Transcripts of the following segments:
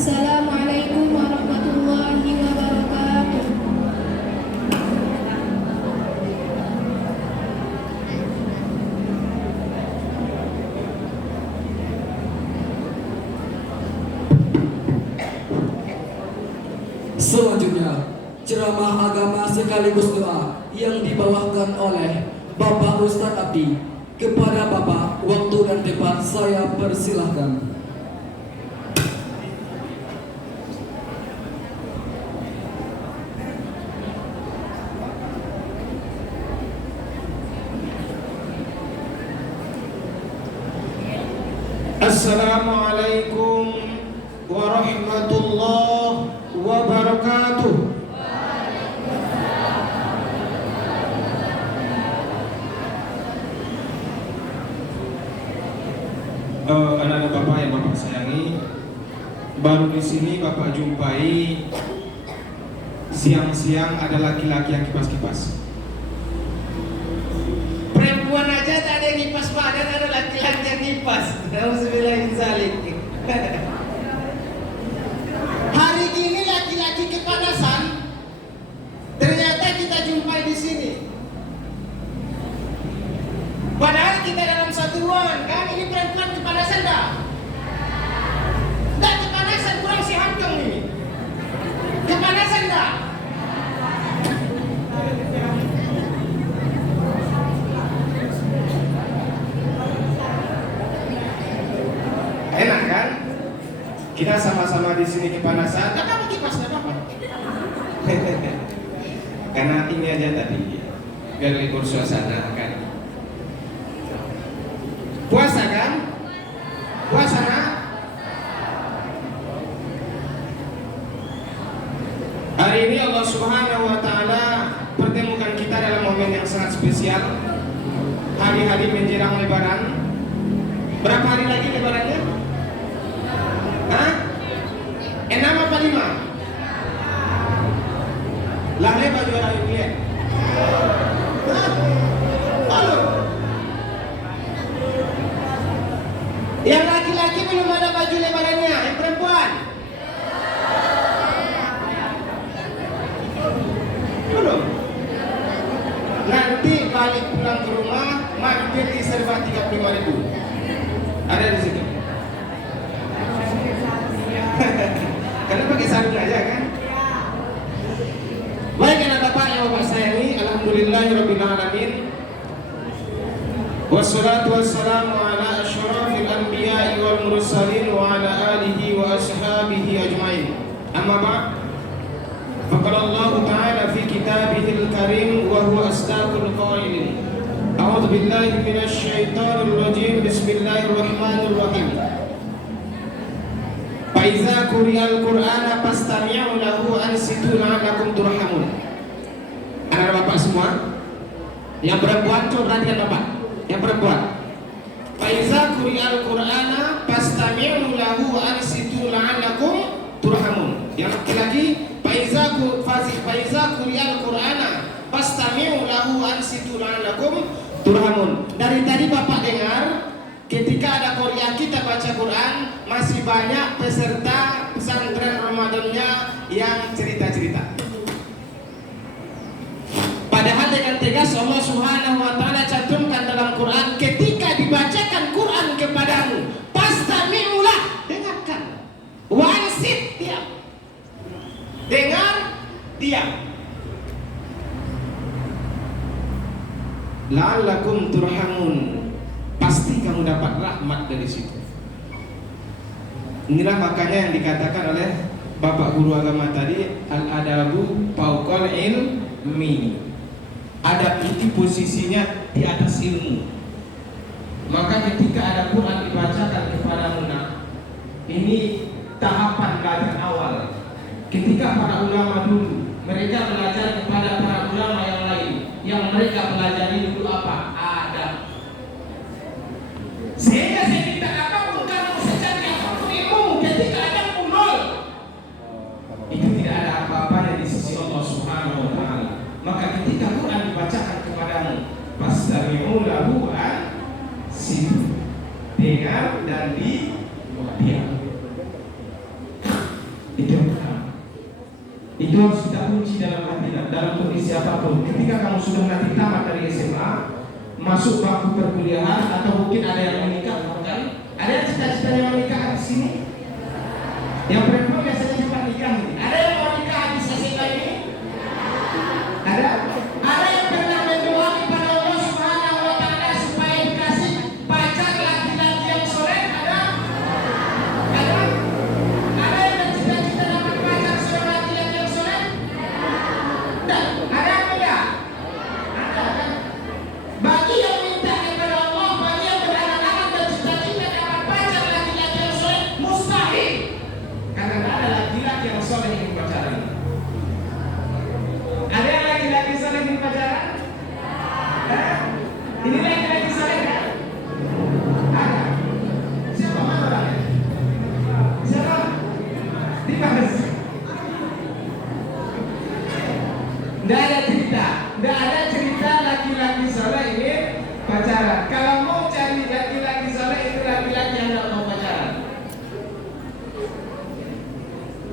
Assalamualaikum warahmatullahi wabarakatuh. Selanjutnya, ceramah agama sekaligus doa yang dibawakan oleh Bapak Ustadz Abdi. Kepada Bapak, waktu dan tempat saya persilahkan. Assalamualaikum warahmatullahi wabarakatuh. Anak-anak Bapak yang Bapak sayangi, baru di sini Bapak jumpai siang-siang ada laki-laki yang kipas-kipas. Perempuan aja tak ada yang kipas badan, ada laki-laki yang kipas. Nauzubillahiminzalik. Hari ini laki-laki kepanasan ternyata kita jumpai di sini. Padahal kita dalam satu ruangan kan, ini perempuan kepanasan dah. Dah kepanasan, kurang si hantong ini. Kepanasan dah. Enak kan? Kita sama-sama di sini kepanasan. Tak apa kipas, tak apa. Karena ini aja tadi, biar libur suasana kan. Puasa kan? Puasa nak? Hari ini Allah Subhanahu wa Ta'ala pertemukan kita dalam momen yang sangat spesial. Hari-hari menjelang Lebaran. Berapa hari lagi Lebarannya? Hah? 6 apa 5? Lah lebar juara ini ya? Halo? Yang laki-laki belum ada baju lebarannya, yang perempuan? Belum? Nanti balik pulang ke rumah, mampir di serba 35.000. Ada di situ. Karena pakai sarung aja kan? Baik anak bapak yang bapak sayangi, alhamdulillahirabbil alamin. Wassalatu wassalamu ala asyrafil anbiya'i wal mursalin wa ala alihi wa ashabihi ajmain. Amma ba'd. Faqala Allah Ta'ala fi kitabihil karim wa huwa asdaqul qailin. A'udzu billahi minasy syaithanir rajim. Bismillahirrahmanirrahim. Fa Faiza quri'al Qur'ana fastami'u lahu ansitu la'allakum turhamun. Anak bapak semua, yang perempuan coba perhatikan bapak. Yang perempuan. Faiza quri'al Qur'ana fastami'u lahu ansitu la'allakum turhamun. Yang laki-laki, Faiza quri'al Qur'ana fastami'u lahu ansitu la'allakum turhamun. Dari tadi bapak dengar, ketika ada Korea kita baca Quran, masih banyak peserta pesantren Ramadannya yang cerita-cerita. Padahal dengan tegas Allah Subhanahu wa taala cantumkan dalam Quran, ketika dibacakan Quran kepadamu, pastami'ulah, dengarkan. Wansit, diam. Dengar, diam. La'allakum turhamun. Pasti kamu dapat rahmat dari situ. Inilah makanya yang dikatakan oleh Bapak Guru Agama tadi, al-adabu fauqal ilmi. Adab itu posisinya di atas ilmu. Maka ketika ada Quran dibacakan kepadamu, ini tahapan belajar awal. Ketika para ulama dulu, mereka belajar kepada para ulama yang lain, yang mereka pelajari dulu apa? Adab. Sehingga saya minta apapun kamu secanggih apapun ilmu, ketika ada nol, itu tidak ada apa-apanya di sisi Allah Subhanahu wa taala. Maka ketika Quran dibacakan kepadamu, fastami'u lahu ansitu, dengar dan diam. Itu yang pertama. Itu harus kita kunci dalam hati, dalam kondisi apapun. Ketika kamu sudah nanti tamat dari SMA, masuk bangku perkuliahan, atau mungkin ada yang menikah, bukan? Ada yang cita-cita yang menikah di sini? Yang perempuan biasanya cepat nikah. Ada yang mau nikah di SMA ini? Ada? Ada yang pernah berdoa kepada Allah Subhanahu wa taala supaya dikasih pacar laki-laki yang soleh? Ada? Ada? Ada yang bercita-cita dapat pacar seorang laki-laki yang soleh? Ada? Ada apa enggak? Ada kan? Bagi yang minta kepada Allah, bagi yang berangan-angan dan cita-cita dapat pacar laki-laki yang soleh, mustahil. Karena tidak ada laki-laki yang soleh yang pacaran. Ada yang laki-laki soleh yang pacaran? Ini laki-laki soleh kan? Ada. Siapa mana orangnya? Siapa? Dibahas. Tidak ada cerita. Tidak ada cerita laki-laki soleh ini pacaran. Kalau mau cari laki-laki soleh, itu laki-laki yang tidak mau pacaran.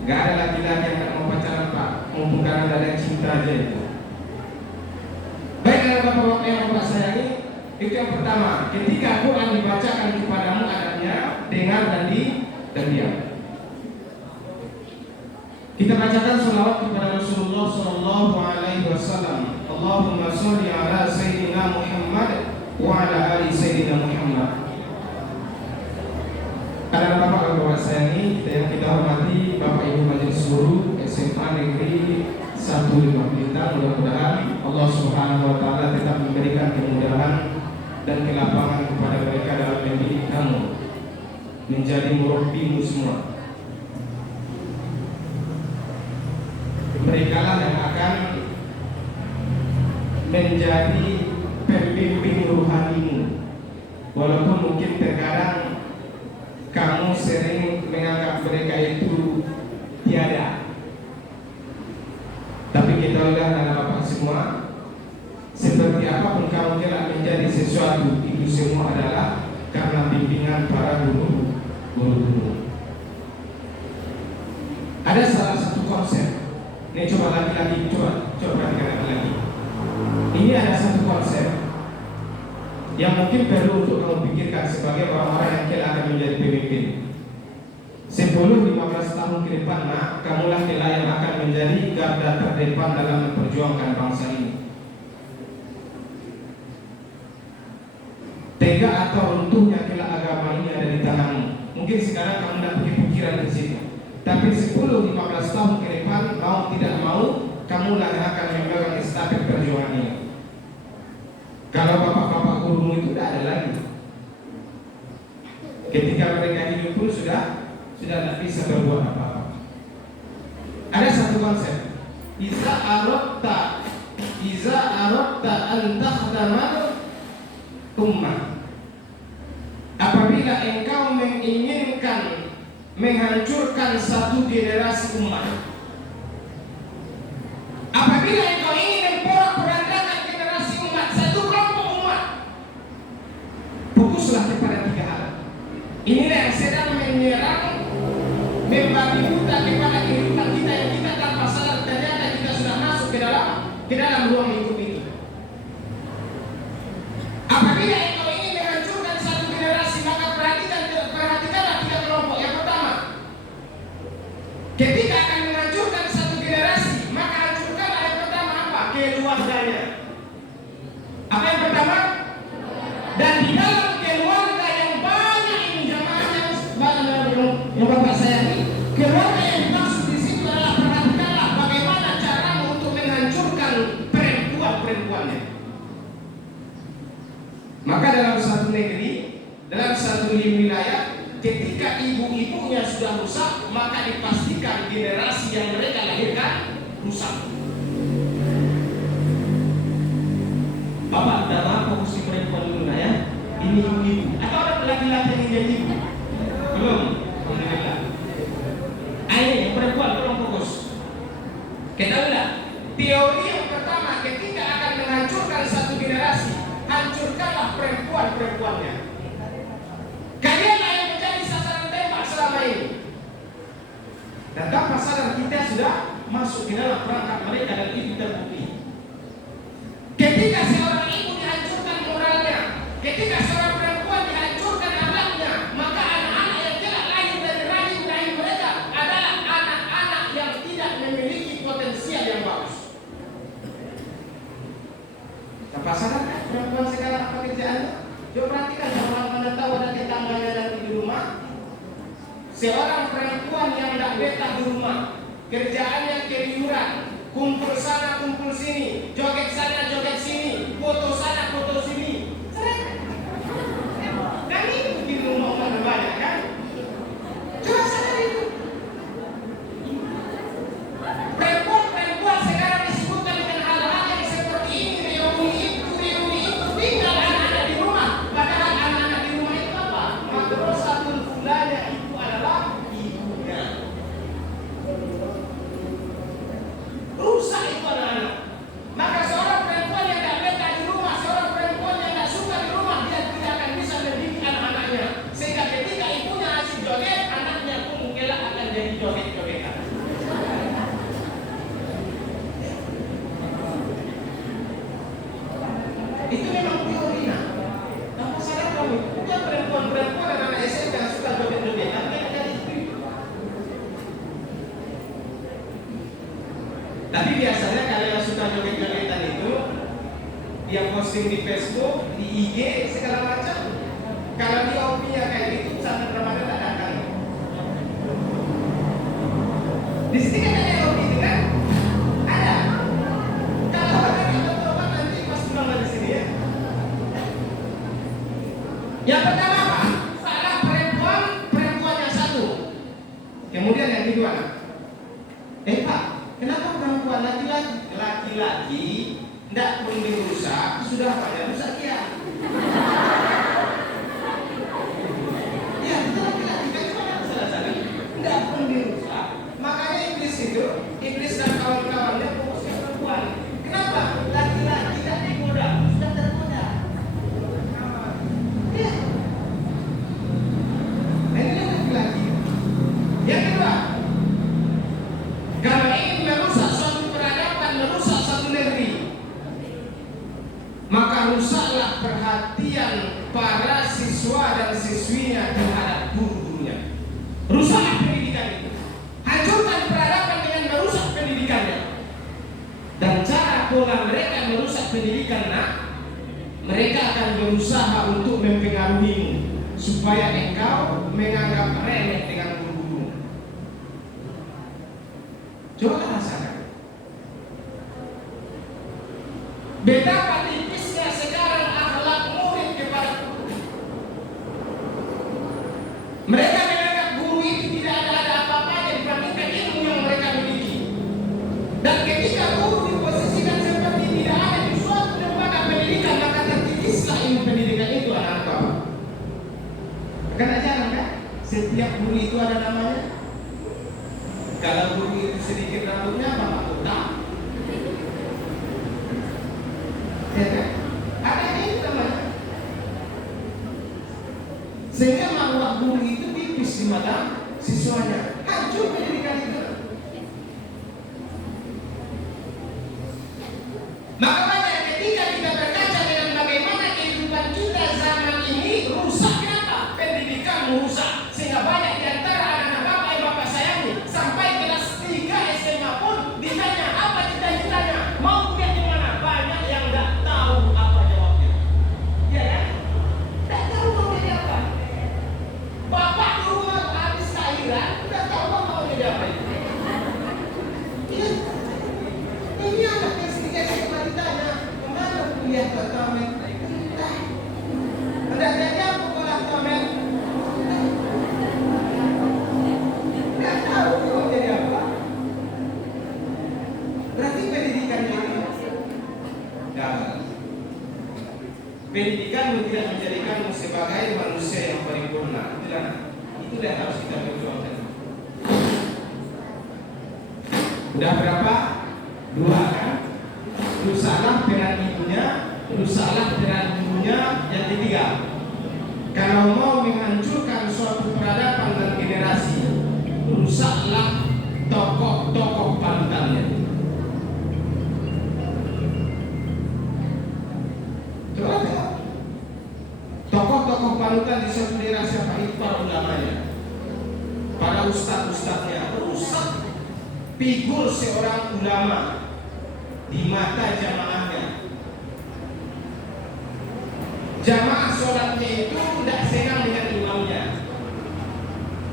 Gak ada laki-laki yang tidak mau pacaran, Pak. Mumpung karena ada yang cinta aja itu. Baik, bapak-bapak yang bapak sayangi, itu yang pertama. Ketika Quran dibacakan kepadamu, adabnya dengar dan diam. Kita bacakan selawat kepada Rasulullah Sallallahu Alaihi Wasallam. Allahumma sholli ala Sayyidina Muhammad wa ala ali Sayyidina Muhammad. Karena bapak-bapak sayangi, yang kita hormati Bapak Ibu Majelis Guru SMA Negeri 1 Bintang, mudah-mudahan Allah Subhanahu wa taala tetap memberikan kemudahan dan kelapangan kepada mereka dalam mendidik kamu menjadi murabbimu semua. Mereka lah yang akan menjadi pembimbing rohanimu. Walaupun mungkin terkadang kamu sering menganggap mereka itu tiada, tapi kita udah anak bapak semua, seperti apapun kamu kelak menjadi sesuatu, itu semua adalah karena bimbingan para guru. Ada salah satu konsep. Ini coba lagi-lagi, coba perhatikan lagi. Ini ada satu konsep yang mungkin perlu untuk kamu pikirkan sebagai orang-orang yang kelak akan menjadi pemimpin. 10-15 tahun ke depan, kamulah kelak yang akan menjadi garda terdepan dalam memperjuangkan bangsa ini. Tega atau runtuhnya kelak agama ini ada di tanganmu. Mungkin sekarang kamu tidak punya pikiran di situ, tapi 10-15 tahun ke depan, mau tidak mau, kamulah yang akan memegang estafet perjuangan ini. Kalau bapak-bapak gurumu itu tidak ada lagi. Ketika mereka hidup pun sudah sudah tidak bisa berbuat apa-apa. Ada satu konsep, iza aradta an takhdamal ummah. Apabila engkau menginginkan menghancurkan satu generasi umat, apabila engkau ingin memporak-porandakan generasi umat, satu kelompok umat, fokuslah kepada 3 hal. Inilah yang sedang menyerang, membabi buta kepada kehidupan kita yang kita tanpa sadar ternyata kita sudah masuk ke dalam ruang lingkup itu. Apabila engkau ingin menghancurkan satu generasi, maka perhatikanlah 3 kelompok. Yang pertama, ketika akan menghancurkan satu generasi, maka hancurkanlah yang pertama apa? Keluarganya. Apa yang pertama? Dan di dalam keluarga yang banyak ini jamaahnya yang Bapak sayangi, keluarga yang dimaksud di situ adalah perhatikanlah bagaimana cara untuk menghancurkan perempuan-perempuannya. Maka dalam satu negeri, dalam satu wilayah, ketika ibu-ibunya sudah rusak, maka dipastikan generasi yang mereka lahirkan rusak. Bapak tidak mau fokus perempuan dulu ya. Ini ibu-ibu. Atau ada laki-laki yang jadi ibu? Belum. Alhamdulillah. Ini yang perempuan tolong fokus. Ketahuilah, teori yang pertama ketika akan menghancurkan satu generasi, hancurkanlah perempuan-perempuannya. Kalianlah yang menjadi sasaran tembak selama ini. Dan tanpa sadar kita sudah masuk di dalam perangkap mereka dan itu terbukti. Ketika seorang ibu dihancurkan moralnya, ketika seorang perempuan dihancurkan anaknya, maka anak-anak yang kelak lahir dari rahim mereka adalah anak-anak yang tidak memiliki potensial yang bagus. Tanpa sadar kan perempuan sekarang apa kerjaannya? Coba perhatikan, orang pada tahu ada tetangganya nanti di rumah. Seorang perempuan yang tidak betah di rumah, kerjaannya keliuran, kumpul sana, kumpul sini, joget sana, joget sini, foto sana, foto sini. Dan itu di rumah orang banyak kan? Coba sadar itu. Perempuan sekarang disebutkan dengan hal-hal yang seperti ini, reuni itu, tinggal anak-anak di rumah. Padahal anak-anak di rumah itu apa? Madrasatul fulanya itu adalah ibunya. Rusak itu anak-anak. Maka seorang perempuan yang tidak betah di rumah, seorang perempuan yang tidak suka di rumah, dia tidak akan bisa mendidik anak-anaknya. Sehingga ketika ibunya asik joget, anaknya pun kelak akan jadi joget-jogetan. Itu memang teorinya. Tanpa sadar kami, bukan perempuan-perempuan dan anak SMP yang suka joget-jogetan, mereka jadi istri. Tapi biasanya kalau yang suka joget-jogetan itu, dia posting di Facebook, di IG, segala macam. Kalau dia hobinya kayak gitu, sampai Ramadan tak datang. Di sini kan ada yang hobi itu kan? Ada. Kalau orang yang bertobat nanti pas pulang dari sini ya. Yang pertama apa? Salah perempuan yang satu. Kemudian yang kedua, Pak, kenapa perempuan laki-laki tidak pun dirusak, sudah pada rusak dia? Ya, kita laki-laki kan cuma ada salah satu, tidak pun dirusak. Makanya iblis dan kawan-kawannya fokusnya perempuan. Kenapa? Laki-laki tidak digoda, sudah tergoda. Ya. Ini laki-laki. Yang kedua, kalau ingin merusak suatu peradaban, merusak satu negeri, maka rusaklah perhatian para siswa dan siswinya terhadap guru-gurunya. Rusaklah pendidikan itu. Hancurkan peradaban dengan merusak pendidikannya. Dan cara pola mereka merusak pendidikan, mereka akan berusaha untuk mempengaruhimu supaya engkau menganggap remeh dengan guru-guru. Coba rasakan betapa tipisnya sekarang akhlak murid kepada guru. Mereka menganggap guru itu tidak Kalau guru itu sedikit rambutnya, bapak botak. Ya kan? Ada ini namanya. Sehingga marwah guru itu tipis di mata siswanya. Hancur pendidikan itu. Makanya ketika kita berkaca dengan bagaimana kehidupan kita zaman ini rusak, kenapa? Pendidikan merusak, sehingga banyak di antara anak-anak bapak yang bapak sayangi sampai kelas 3 SMA pun ditanya apa cita-citanya, mau kuliah di mana? Banyak yang nggak tahu apa jawabnya. Ya kan? Nggak tahu mau jadi apa. Bapak dulu habis lahiran udah tahu mau jadi apa. Iya. Ini anak S3 SMA ditanya kemana kuliah ke Tamen? Entah. Anda jadi apa kuliah Tamen? Nggak tahu mau jadi apa. Berarti pendidikan ini gagal. Pendidikan tidak menjadikanmu sebagai manusia yang paripurna. Itu yang harus kita perjuangkan. Udah berapa? 2 kan? Rusaklah peran ibunya, rusaklah peran ibunya. Yang ketiga, kalau mau menghancurkan suatu peradaban dan generasi, rusaklah tokoh-tokoh panutannya. Coba tengok. Tokoh-tokoh panutan di suatu daerah siapa? Itu para ulamanya, para ustadz-ustadznya. Rusak figur seorang ulama di mata jamaahnya. Jamaah sholatnya itu tidak senang dengan imamnya.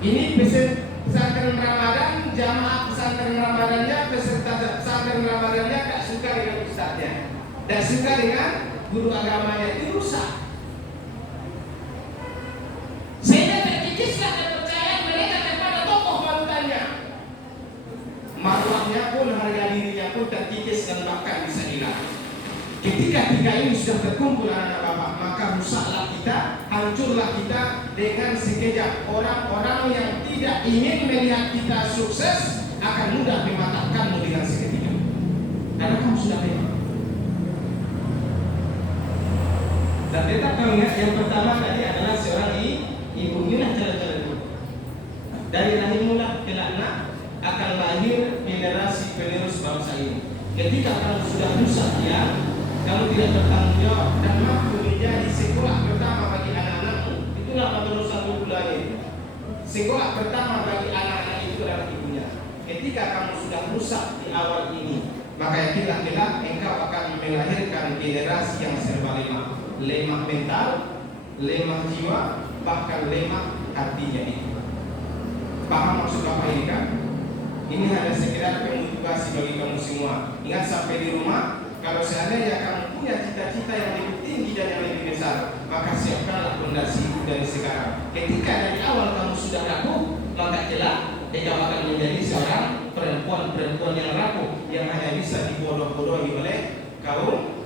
Ini pesantren Ramadan, jamaah pesantren Ramadannya, peserta pesantren Ramadannya tidak suka dengan ustadznya, tidak suka dengan guru agamanya. Itu rusak. Sehingga terkikislah kepercayaan mereka kepada tokoh panutannya. Marwahnya pun, harga dirinya pun terkikis dan bahkan bisa hilang. Ketika 3 ini sudah terkumpul anak-anak bapak, maka rusaklah kita, hancurlah kita dengan sekejap. Orang-orang yang tidak ingin melihat kita sukses akan mudah mematahkanmu dengan seketika. Karena kamu sudah memang. Dan tetap kamu ingat yang pertama tadi adalah seorang ibu. Inilah cara-cara itu. Dari rahimullah kelakna akan lahir generasi penerus bangsa ini. Ketika kamu sudah rusak ya, kamu tidak bertanggung jawab dan mampu menjadi sekolah pertama bagi anak-anakmu. Itulah madrasah ululani. Sekolah pertama bagi anak-anak itu adalah ibunya. Ketika kamu sudah rusak di awal ini, maka yakinlah engkau akan melahirkan generasi yang serba lemah mental, lemah jiwa, bahkan lemah hatinya itu. Paham maksud apa ini kan? Ini hanya sekedar pemotivasi bagi kamu semua. Ingat sampai di rumah, kalau seandainya kamu punya cita-cita yang lebih tinggi dan yang lebih besar, maka siapkanlah fondasi itu dari sekarang. Ketika dari awal kamu sudah rapuh, maka jelas engkau akan menjadi seorang perempuan yang rapuh, yang hanya bisa dibodoh-bodohi oleh kaum.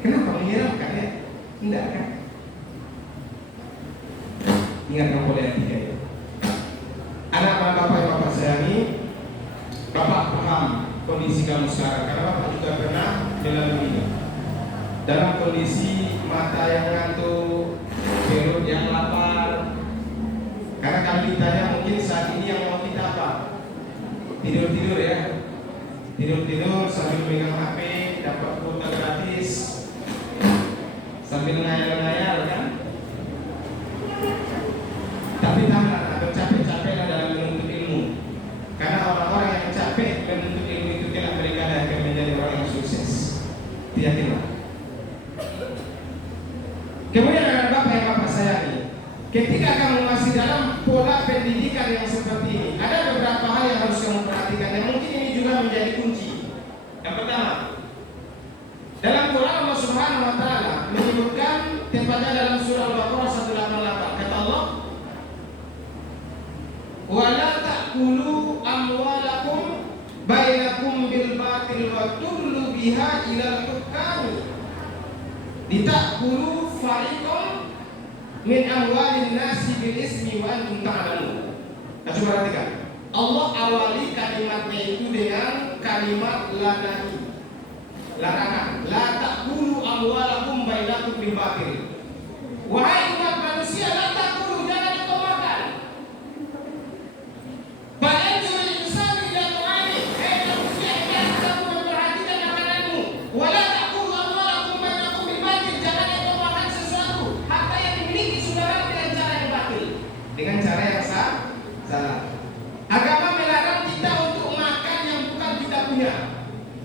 Kenapa menyeramkan ya? Tidak kan? Ingat kamu yang 3 itu. Anak-anak bapak yang bapak sayangi, bapak paham kondisi kamu sekarang, karena bapak juga pernah melalui dalam kondisi mata yang ngantuk, perut yang lapar. Karena kami ditanya mungkin saat ini yang mau kita apa? Tidur-tidur ya, tidur-tidur sambil pegang HP, dapat kuota gratis, sambil ngayal-ngayal kan? Tapi tahan atau capek-capeklah dalam menuntut ilmu. Karena orang-orang yang capek menuntut ilmu itu kelak mereka akan menjadi orang yang sukses. Hati-hatilah. Kemudian anak bapak yang bapak sayangi, ketika kamu masih dalam pola pendidikan yang seperti ini, ada beberapa hal yang harus kamu perhatikan dan mungkin ini juga menjadi kunci. Yang pertama, dalam Quran Allah Subhanahu wa taala menyebutkan tempatnya dalam surah Al-Baqarah 188, kata Allah, wala ta'kulu amwalakum bainakum bil batil wa tudlu biha ila al-hukam litakulu fariqan min amwalin nasi bil ismi wa antum ta'lamun. Nah, coba perhatikan. Allah awali kalimatnya itu dengan kalimat lanai, larangan. La ta'kulu amwalakum bainakum bil batil. Wahai umat manusia, la ta'kulu, jangan engkau makan. Fa'anzur al-insan ila ta'ami. Hei manusia, hendaklah kamu memperhatikan makananmu. Wa la ta'kulu amwalakum bainakum bil batil. Jangan engkau makan sesuatu harta yang dimiliki saudara dengan cara yang batil, dengan cara yang salah. Agama melarang kita untuk makan yang bukan kita punya.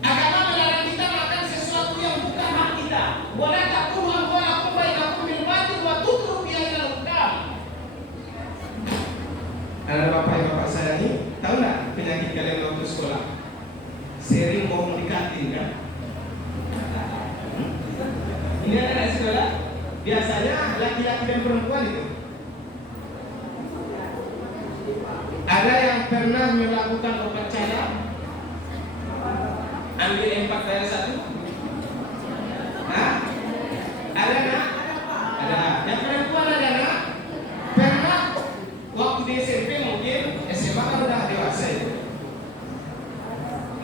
Agama melarang kita makan sesuatu yang bukan hak kita. Wala taqulu amwalakum bainakum bil batil wa tudru biha ilal hukam. Anak bapak yang bapak sayangi, tahu nggak penyakit kalian waktu sekolah? Sering bohong di kantin kan? Ini anak sekolah biasanya laki-laki dan perempuan itu. Ada yang pernah melakukan upacara ambil 4 dari 1? Hah? Ada nak? Ada. Yang perempuan ada nak? Pernah waktu di SMP mungkin, SMA kan udah dewasa itu.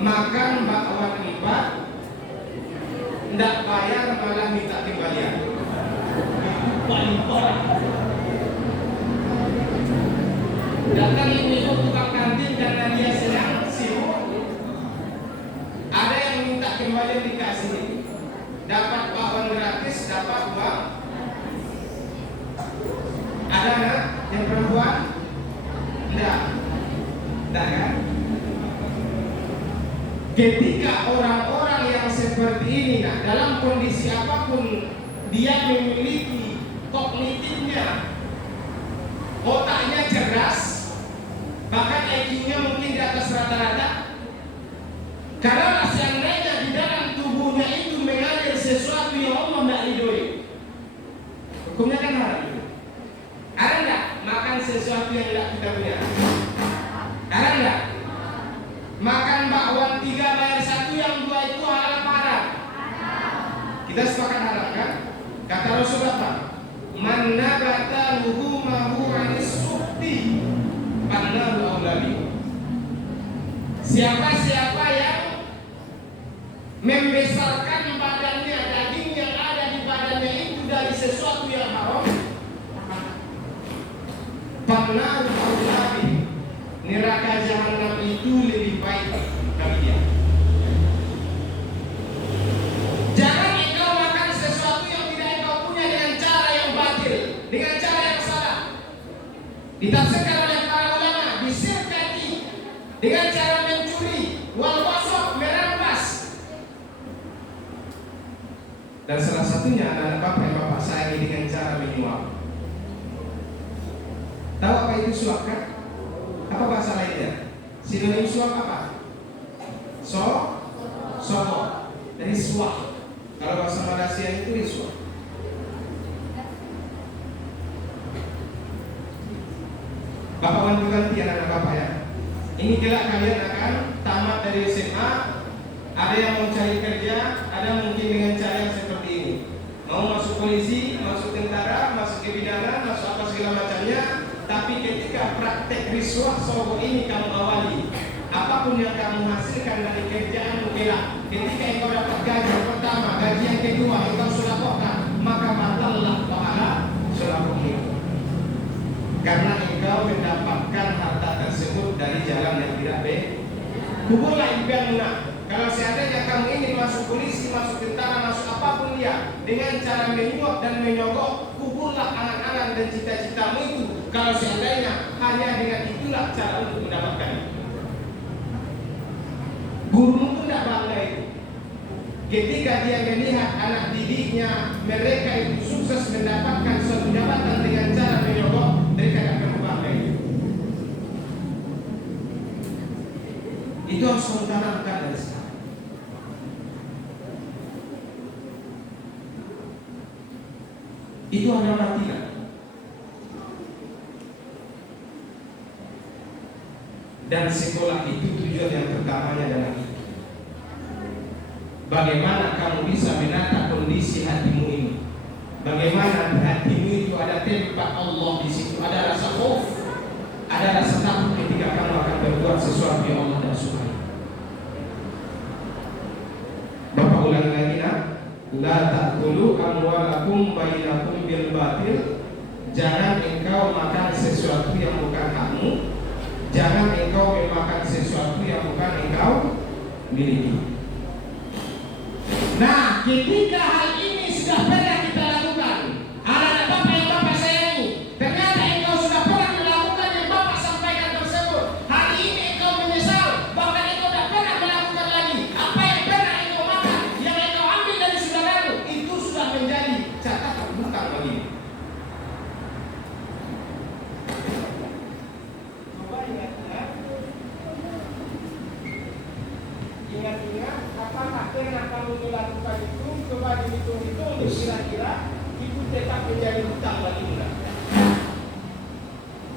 Makan bakwan 4, ndak bayar malah minta kembalian. Paling parah. Datang ibu-ibu tukang kantin karena dia sedang sibuk. Ada yang minta kembali dikasih. Dapat bakwan gratis, dapat uang. Ada nggak yang perempuan? Enggak. Enggak kan? Ketika orang-orang yang seperti ini, nah, dalam kondisi apapun dia memiliki kognitifnya, otaknya cerdas, bahkan IQ-nya mungkin di atas rata-rata. Karena seandainya di dalam tubuhnya itu mengalir sesuatu yang Allah tidak ridhoi, hukumnya kan haram. Ada enggak makan sesuatu yang tidak kita punya? Ada enggak? Makan bakwan 3 bayar 1, yang 2 itu halal apa haram? Kita sepakat haram kan? Kata Rasul apa? Man nabata luhumahu anis sukti pannahu awlabi. Siapa-siapa yang membesarkan badannya, daging yang ada di badannya itu dari sesuatu yang haram, pannahu awlabi, neraka jahanam itu lebih baik bagi dia. Jangan engkau makan sesuatu yang tidak engkau punya dengan cara yang batil, dengan cara yang salah. Ditafsirkan oleh para ulama, bisirkati, dengan cara mencuri, wal wasok, merampas. Dan salah satunya adalah bapak yang bapak sayangi dengan cara menyuap. Tahu apa itu suap kan? Apa bahasa lainnya? Sinonim suap apa? Soto. Dari suap. Kalau bahasa Malaysia itu risuah. Bapak bantu ganti anak bapak ya. Ini kelak kalian akan tamat dari SMA. Ada yang mau cari kerja, ada mungkin dengan cara yang seperti ini. Mau masuk polisi, masuk tentara, masuk kebidanan, masuk apa segala macamnya. Tapi ketika praktek risuah sobo ini kamu awali, apapun yang kamu hasilkan dari kerjaanmu kelak, ketika engkau dapat gaji pertama, gaji yang kedua, engkau sedekahkan, maka batallah pahala sedekahmu. Karena engkau mendapatkan harta tersebut dari jalan yang tidak baik. Kuburlah impianmu. Kalau seandainya kamu ingin masuk polisi, masuk tentara, masuk apapun dia, dengan cara menyuap dan menyogok, kuburlah angan-angan dan cita-citamu itu. Kalau seandainya hanya dengan itulah cara untuk mendapatkannya. Gurumu pun tidak bangga itu. Ketika dia melihat anak didiknya, mereka itu sukses mendapatkan suatu jabatan dengan cara menyogok, mereka akan bangga itu. Itu harus ditanamkan dari sekarang. Itu adalah tidak. Dan sekolah itu tujuan yang pertamanya adalah itu. Bagaimana kamu bisa menata kondisi hatimu ini bagaimana di hatimu itu ada tempat Allah di situ, ada rasa khauf, ada rasa takut ketika kamu akan berbuat sesuatu yang Allah tidak suka. Bapak ulangi lagi nak, la ta'kulu amwalakum bainakum bil batil. Jangan engkau makan sesuatu yang bukan hakmu. Jangan engkau memakan sesuatu yang bukan engkau miliki. Nah, ketika hal ini sudah pernah kita lakukan, anak bapak yang bapak sayangi, ternyata engkau sudah pernah melakukan yang bapak sampaikan tersebut. Hari ini engkau menyesal, bahkan engkau tidak pernah melakukan lagi. Apa yang pernah engkau makan, yang engkau ambil dari saudaramu, itu sudah menjadi catatan hutang bagimu. Ingat-ingat apakah pernah kamu melakukan itu, coba dihitung-hitung kira-kira itu tetap menjadi hutang bagi kita.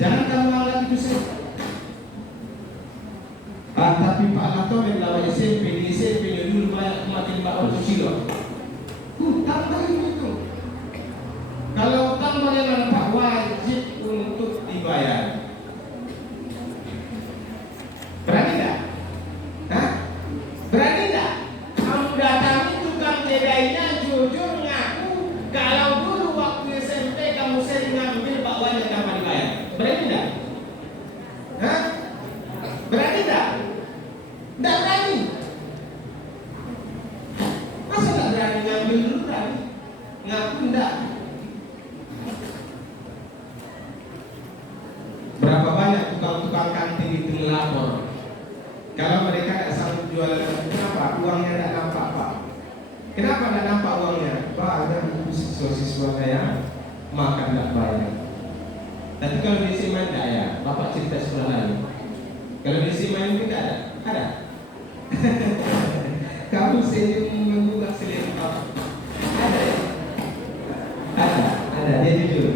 Jangan kamu anggap itu saja. Tapi Pak Lato yang lawan SMP, di SMP dulu makin bawa susilo. Hutang bagi itu. Kalau hutang bagaimana Pak, wajib untuk dibayar. Berani tak? Hah? Berani tak? Kamu datangi tukang jedainya jujur ngaku kalau dulu waktu SMP kamu sering ngambil bakwanya tanpa dibayar. Berani tak? Hah? Berani tak? Tak berani. Masa tak berani ngambil dulu berani? Ngaku enggak. Berapa banyak tukang-tukang kantin itu melapor kalau mereka tidak sanggup jual. Kenapa? Uangnya tidak nampak Pak. Kenapa tidak nampak uangnya? Pak, ada siswa-siswa saya makan tidak bayar. Tapi kalau di sini main tidak ya. Bapak cerita sekolah lain. Kalau di sini main tidak ada. Ada. Kamu senyum membuka selimut Bapak. Ada ya? Ada. Dia jujur.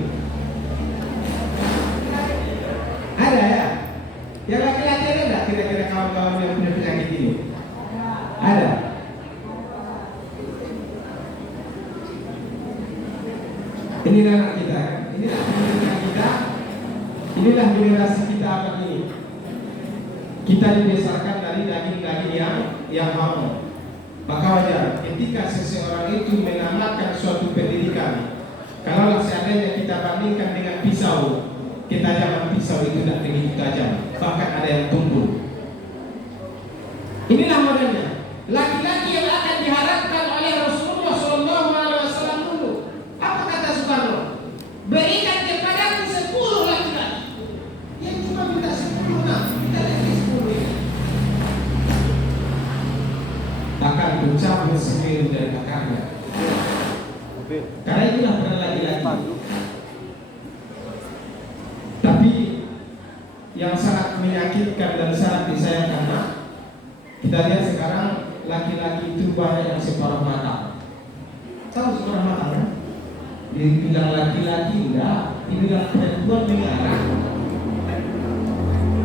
Ada ya? Yang laki-laki ada enggak kira-kira kawan-kawan yang punya penyakit ini? Ada. Inilah anak kita, inilah generasi kita, inilah generasi kita abad ini. Kita dibesarkan dari daging-daging yang haram. Maka wajar ketika seseorang itu menamatkan suatu pendidikan, kalau seandainya kita bandingkan dengan pisau, ketajaman pisau itu tidak begitu tajam, bahkan ada yang tumpul. Inilah modelnya laki-laki yang akan diharapkan oleh Rasulullah SAW dulu. Apa kata Soekarno? Berikan kepadaku 10 laki-laki. Yang cuma minta 10, nah kita lagi 10. Akan mencabut semeru dari akarnya. Karena itulah para laki-laki. Tapi yang sangat menyakitkan dan sangat disayangkan, kita lihat sekarang laki-laki itu banyak yang separuh mata. Tahu separuh mata kan? Dibilang laki-laki enggak, dibilang perempuan mengarah.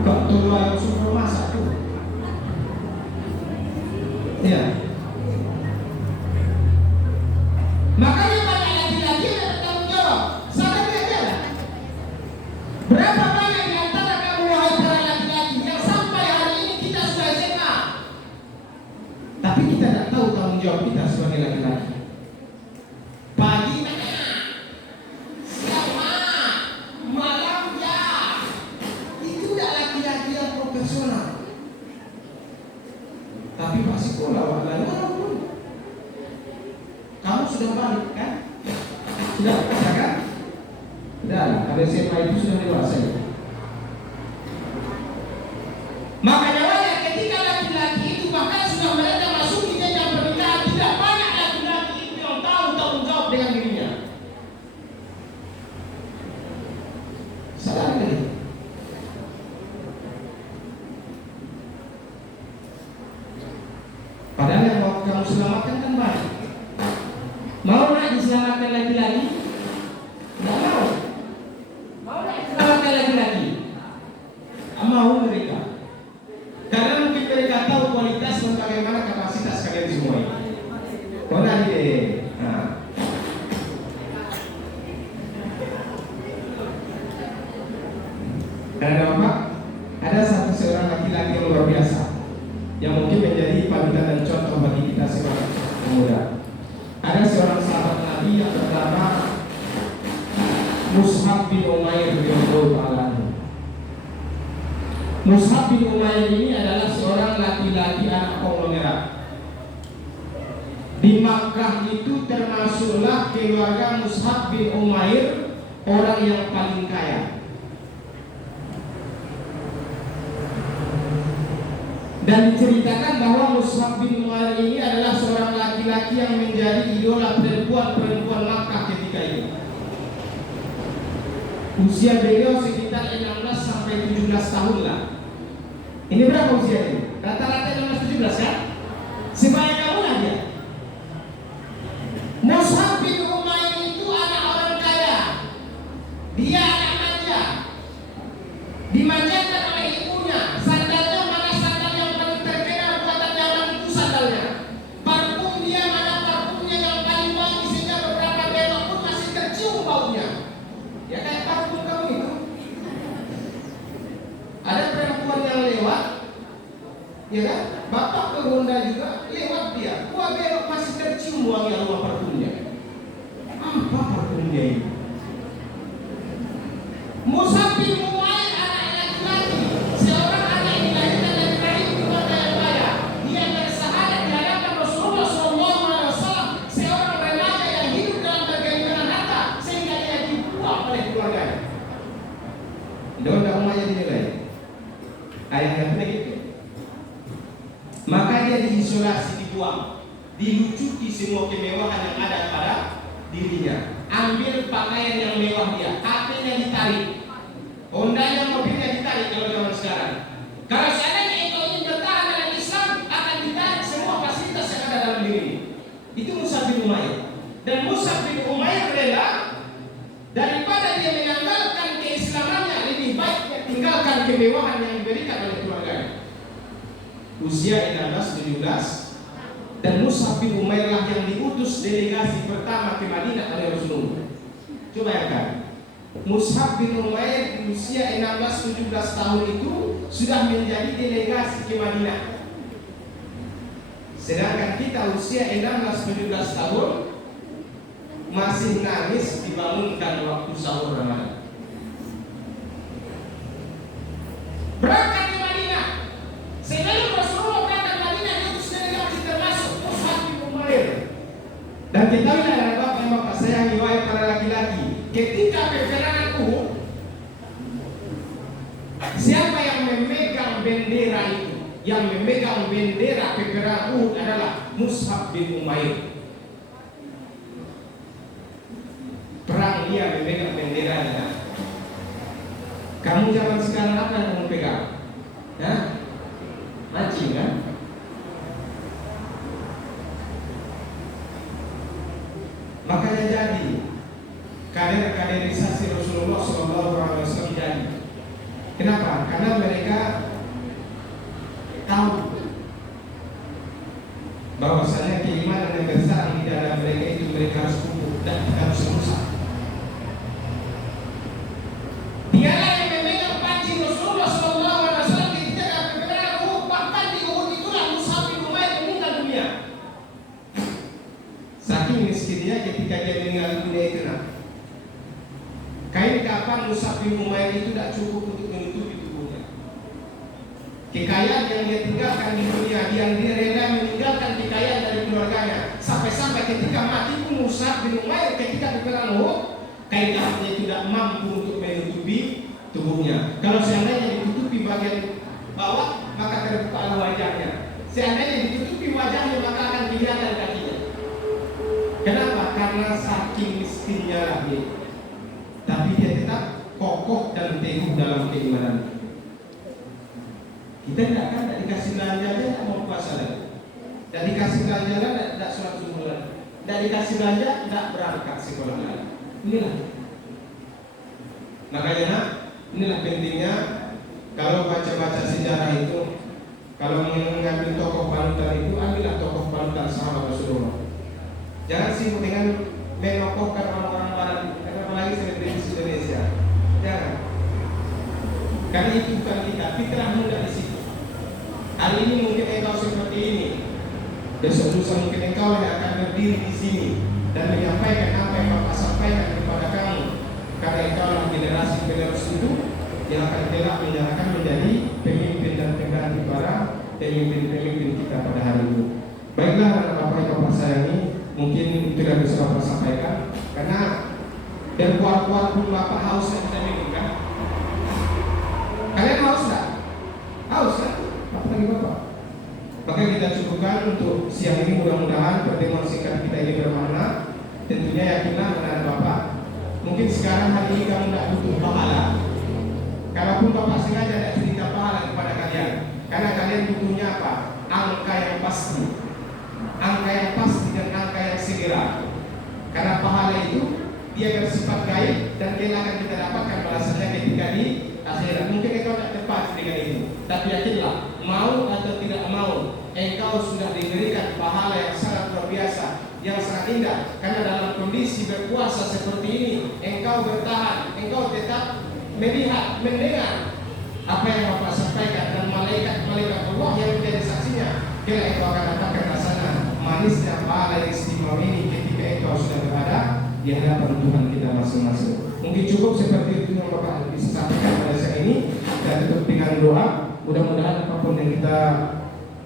Kok tua yang super masak tuh? Ya. Makanya banyak laki-laki yang bertanggung jawab. Sadar aja lah. Berapa banyak di antara kamu wahai para laki-laki yang sampai hari ini kita sudah SMA, tapi kita tidak tahu tanggung jawab kita sebagai laki-laki. Pagi mana, siang mana, malam ya. Itu tidak laki-laki yang profesional. Tapi Pak sekolah walaupun kamu sudah balik kan? Sudah bisa kan? Sudah, ada SMA itu sudah dewasa ya. Makanya banyak ketika laki-laki itu bahkan sudah mereka masuk di jenjang pernikahan, tidak banyak laki-laki itu yang tahu tanggung jawab dengan dirinya. Salah kali. Padahal yang mau kamu selamatkan kan banyak. Mau nak diselamatkan lagi-lagi? Tidak mau. Mau nak diselamatkan lagi-lagi? Mau mereka. Karena mungkin mereka tahu kualitas dan bagaimana kapasitas kalian semua ini. Kau nanti deh. Nah. Karena apa? Ada seorang laki-laki yang luar biasa yang mungkin menjadi panutan dan contoh bagi kita sebagai pemuda. Ada seorang sahabat Nabi yang bernama Mus'ab bin Umair radhiyallahu ta'ala. Mus'ab bin Umair ini adalah seorang laki-laki anak konglomerat. Di Makkah itu termasuklah keluarga Mus'ab bin Umair orang yang paling kaya. Dan diceritakan bahwa Mus'ab bin Umair ini adalah seorang laki-laki yang menjadi idola perempuan-perempuan Makkah ketika itu. Usia beliau sekitar 16 sampai 17 tahun lah. Ini berapa usia ini? Rata-rata 16-17 kan? Sebaya kamu lah dia. Mus'ab bin Umair itu anak orang kaya. Dia anak manja. Dimanjakan oleh ibunya. Sandalnya mana sandal yang paling terkenal buatan zaman itu sandalnya. Parfum dia mana parfumnya yang paling wangi sehingga beberapa belok pun masih tercium baunya. Ya kayak parfum kamu itu. Ada perempuan yang lewat, ya kan? Bapak ke Honda juga lewat dia. Wah belok masih tercium wangi aroma parfumnya. Apa parfumnya ini? Mus'ab bin Umair anak laki-laki, seorang anak yang dilahirkan dari rahim keluarga yang kaya. Dia bersahadat di hadapan Rasulullah SAW, seorang remaja yang hidup dalam bergelimangan harta sehingga dia dibuang oleh keluarganya. Daun Umayyah dinilai ayahnya penyakit. Maka dia diisolasi, dibuang, dilucuti semua kemewahan yang ada pada dirinya. Ambil pakaian yang mewah dia, HP-nya ditarik, Hondanya, mobilnya ditarik kalau zaman sekarang. Kalau seandainya itu ingin bertahan dalam Islam, akan ditarik semua fasilitas yang ada dalam diri. Itu Mus'ab bin Umair. Dan Mus'ab bin Umair rela daripada dia menanggalkan keislamannya, lebih baik dia tinggalkan kemewahan yang diberikan oleh keluarganya. Usia 16-17. Dan Mus'ab bin Umair lah yang diutus delegasi pertama ke Madinah oleh Rasulullah. Coba bayangkan, Mus'ab bin Umair di usia 16-17 tahun itu sudah menjadi delegasi ke Madinah. Sedangkan kita usia 16-17 tahun masih nangis dibangunkan waktu sahur Ramadan. Berangkat ke Madinah. Sebelum Rasulullah berangkat ke Madinah, dia utus delegasi termasuk Mus'ab bin Umair. Dan ketahuilah Bapak yang Bapak sayangi, wahai para laki-laki, ketika peperangan Uhud, siapa yang memegang bendera itu? Yang memegang bendera peperangan Uhud adalah Mus'ab bin Umair. Perang dia memegang benderanya. Kamu zaman sekarang apa yang kamu pegang? Hah? Mancing kan? Makanya jadi kaderisasi Rasulullah SAW jadi. Kenapa? Karena mereka tahu bahwasanya keimanan yang besar di dalam mereka itu mereka harus pupuk dan harus rusak. Dialah yang memegang pancing Rasulullah SAW ketika peperangan Uhud. Bahkan di Uhud itulah Mus'ab bin Umair meninggal dunia. Saking miskinnya ketika dia meninggal dunia itu, kain kafan Mus'ab bin Umair itu tidak cukup untuk menutupi tubuhnya. Kekayaan yang dia tinggalkan di dunia, dia rela meninggalkan kekayaan dari keluarganya. Sampai-sampai ketika mati pun Mus'ab bin Umair ketika peperangan Uhud, kain kafannya tidak mampu untuk menutupi tubuhnya. Kalau seandainya ditutupi bagian bawah, maka terbuka wajahnya. Seandainya ditutupi wajahnya, maka akan kelihatan kakinya. Kenapa? Karena saking miskinnya lah dia. Tapi dia tetap kokoh dan teguh dalam keimanan. Kita tidak dikasih belanja aja tidak mau puasa lagi. Tidak dikasih belanja tidak sholat subuh lagi. Tidak dikasih belanja tidak berangkat sekolah lagi. Inilah. Makanya inilah pentingnya kalau baca-baca sejarah itu, kalau mengambil tokoh panutan itu, ambillah tokoh panutan sahabat Rasulullah. Jangan sibuk dengan menokohkan orang-orang barat, karena apalagi selebritis Indonesia. Jangan. Karena itu bukan kita, fitrah muda di situ. Hari ini mungkin engkau seperti ini, besok lusa mungkin engkau yang akan berdiri di sini dan menyampaikan apa yang Bapak sampaikan kepada kamu. Karena engkau adalah generasi penerus itu yang akan kelak menyatakan menjadi pemimpin dan pengganti para pemimpin kita pada hari ini. Baiklah anak Bapak yang Bapak sayangi, mungkin itu yang bisa Bapak sampaikan. Karena berkuat-kuat pun Bapak haus dan kita minum kan? Kalian haus tak? Haus kan? Apa lagi Bapak? Maka kita cukupkan untuk siang ini, mudah-mudahan pertemuan singkat kita ini bermakna. Tentunya yakinlah anak Bapak, mungkin sekarang hari ini kamu tidak butuh pahala. Kalaupun Bapak sengaja tidak cerita pahala kepada kalian, karena kalian butuhnya apa? Angka yang pasti, angka yang pasti dan angka yang segera. Karena pahala itu dia bersifat gaib dan dia akan kita dapatkan balasannya ketika di akhirat. Mungkin engkau tidak tepat dengan itu, tapi yakinlah, mau atau tidak mau, engkau sudah diberikan pahala yang sangat luar biasa, yang sangat indah. Karena dalam kondisi berpuasa seperti ini, engkau bertahan, engkau tetap melihat, mendengar apa yang Bapak sampaikan, dan malaikat Allah yang menjadi saksinya. Kira engkau akan dapatkan rasanya manisnya pahala yang istimewa ini ketika engkau sudah berada di hadapan Tuhan kita masing-masing. Mungkin cukup seperti itu yang Bapak bisa sampaikan pada saat ini. Dan tutup dengan doa, mudah-mudahan apapun yang kita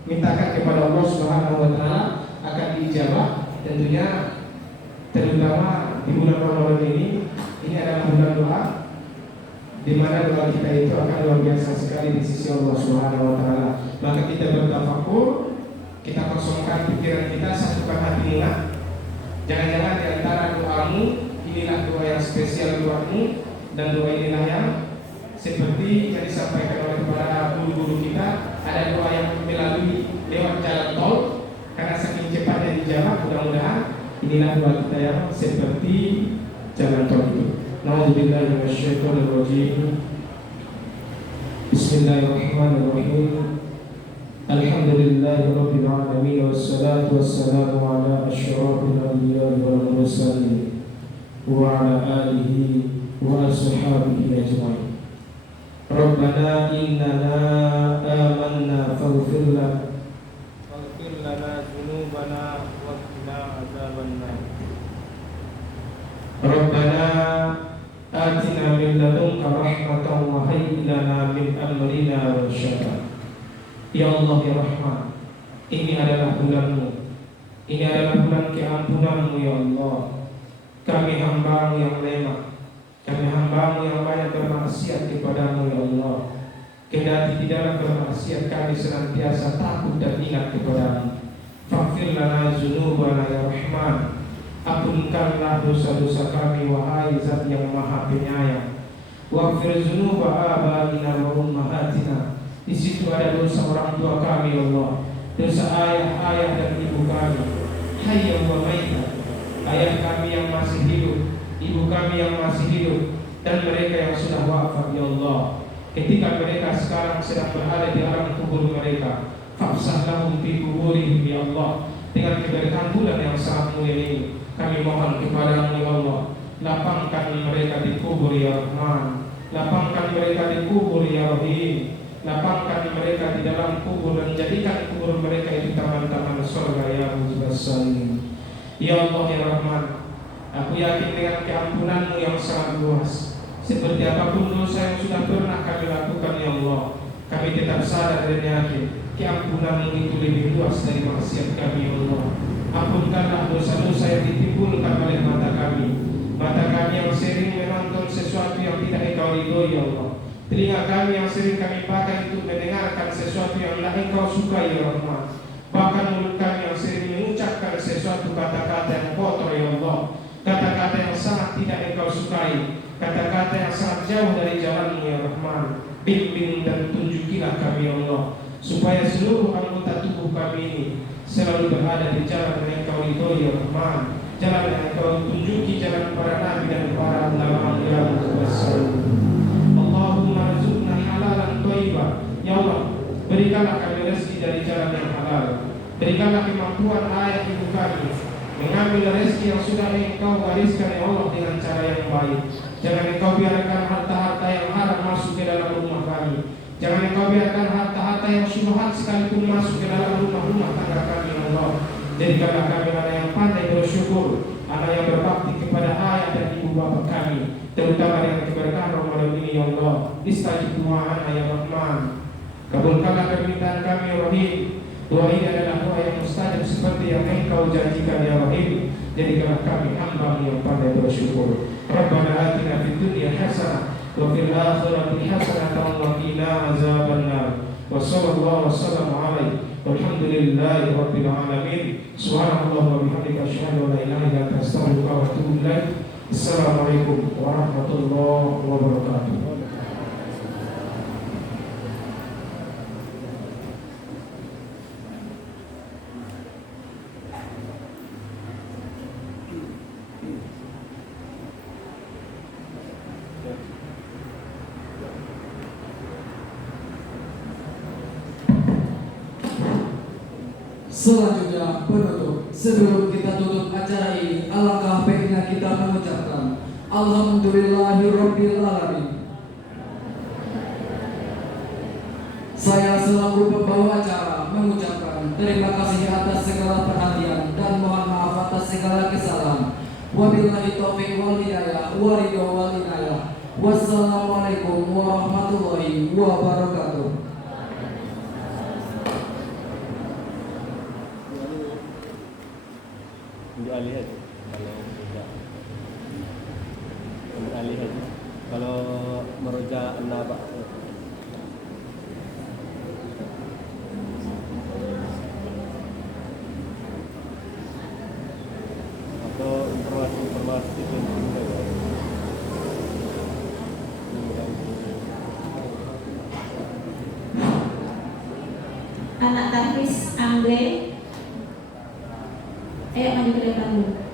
mintakan kepada Allah Subhanahu wa Ta'ala akan diijabah. Tentunya terutama di bulan Ramadan ini adalah bulan doa, di mana doa kita itu akan luar biasa sekali di sisi Allah Subhanahu wa Ta'ala. Maka kita bertafakur, kita kosongkan pikiran kita, satukan hati kita. Jangan-jangan di antara doamu inilah doa yang spesial doamu, dan doa inilah yang seperti yang disampaikan oleh para guru-guru kita, ada doa yang melalui lewat jalan tol karena saking cepatnya dijawab. Mudah-mudahan inilah doa kita yang seperti jalan tol itu. Nauzubillahi minasyaitonir rajim. Bismillahirrahmanirrahim. Alhamdulillahirabbil alamin, wassalatu wassalamu ala asyrafil anbiya'i wal mursalin wa ala alihi wa ashabihi ajma'in. Rabbana innana amanna faghfir lana dzunubana wa qina adzabannar. Rabbana atina min ladunka rahmatan wa hayyi lana min amrina rasyada. Ya Allah ya Rahman, ini adalah bulan-Mu, ini adalah bulan keampunan-Mu ya Allah. Kami hamba-Mu yang lemah, kami hamba-Mu yang banyak bermaksiat kepada-Mu ya Allah. Kendati di dalam bermaksiat kami senantiasa takut dan ingat kepada-Mu. Faghfir lana dzunubana ya Rahman, ampunkanlah dosa-dosa kami wahai Zat yang Maha Penyayang. Waghfir dzunuba abaina wa ummahatina. Di situ ada dosa orang tua kami ya Allah, dosa ayah dan ibu kami, hayya wa maita, ayah kami yang masih hidup, ibu kami yang masih hidup, dan mereka yang sudah wafat ya Allah. Ketika mereka sekarang sedang berada di alam kubur mereka, fafsah lahum fi kuburihim ya Allah. Dengan keberkahan bulan yang sangat mulia ini, kami mohon kepada-Mu ya Allah, lapangkan mereka di kubur ya Rahman, lapangkan mereka di kubur ya Rahim. Lapangkan mereka di dalam kubur dan jadikan kubur mereka itu taman-taman surga ya Rabbal. Ya Allah ya Rahman, aku yakin dengan keampunan-Mu yang sangat luas, seperti apapun dosa yang sudah pernah kami lakukan ya Allah, kami tetap sadar dan yakin keampunan-Mu itu lebih luas dari maksiat kami ya Allah. Ampunkanlah dosa-dosa yang ditimbulkan oleh mata kami yang sering menonton sesuatu yang tidak Engkau ridhoi ya Allah. Telinga kami yang sering kami pakai untuk mendengarkan sesuatu yang tidak Engkau sukai ya Rahman. Bahkan mulut kami yang sering mengucapkan sesuatu kata-kata yang kotor ya Allah, kata-kata yang sangat tidak Engkau sukai, kata-kata yang sangat jauh dari jalan-Mu ya Rahman. Bimbing dan tunjukilah kami ya Allah, supaya seluruh anggota tubuh kami ini selalu berada di jalan yang Engkau ridhoi ya Rahman, jalan yang Engkau tunjuki, jalan para nabi dan para ulama yang bersabar. Allahumma rizqna halalan thayyiban. Ya Allah, berikanlah kami rezeki dari jalan yang halal. Berikanlah kemampuan ayah ibu kami mengambil rezeki yang sudah Engkau wariskan ya Allah dengan cara yang baik. Jangan Engkau biarkan harta-harta yang haram masuk ke dalam rumah kami Engkau biarkan harta-harta yang syubhat sekalipun masuk ke dalam rumah-rumah tangga kami, ya Allah. Jadikanlah kami anak yang pandai bersyukur, anak yang berbakti kepada ayah dan ibu bapa kami, terutama dengan keberkahan Ramadan ini, ya Allah. Istajib du'ana ya Rahman. Kabulkanlah permintaan kami, ya Rahim. Doa ini adalah doa yang mustajab seperti yang Engkau janjikan, ya Rahim. Jadikanlah kami hamba yang pandai bersyukur. Rabbana atina fid dunya hasanah wa fil akhirati hasanatan wa qina azabannar. Wa sallallahu wasallam alaihi walhamdulillahi rabbil alamin. Subhanallah wa bihamdika asyhadu an la ilaha illa anta astaghfiruka wa atubu ilaik. Assalamualaikum warahmatullahi wabarakatuh. Selanjutnya penutup. Sebelum kita tutup acara ini, alangkah baiknya kita mengucapkan Alhamdulillahirabbil alamin. Saya selaku pembawa acara mengucapkan terima kasih atas segala perhatian dan mohon maaf atas segala kesalahan. Wabillahi taufiq wal hidayah, waridho wal inayah. Wassalamualaikum warahmatullahi wabarakatuh. Alih aja kalau tidak alih aja kalau merujuk nabak atau informasi penting. Anak Tafis Angge, ayo maju ke depan dulu.